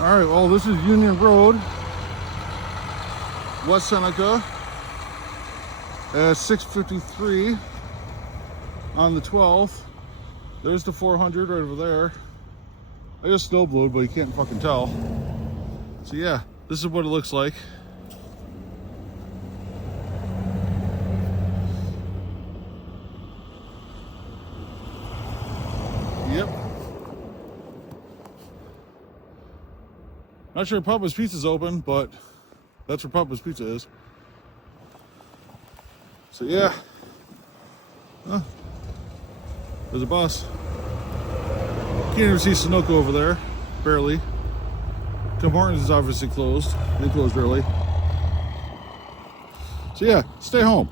All right, well, this is Union Road, West Seneca, at 6:53 on the 12th. There's the 400 right over there. I just snow blowed, but you can't fucking tell. So yeah, this is what it looks like. Yep. Not sure if Papa's Pizza's open, but that's where Papa's Pizza is. So yeah. Huh. There's a bus. Can't even see Seneca over there. Barely. Tim Hortons is obviously closed. They closed early. So yeah, stay home.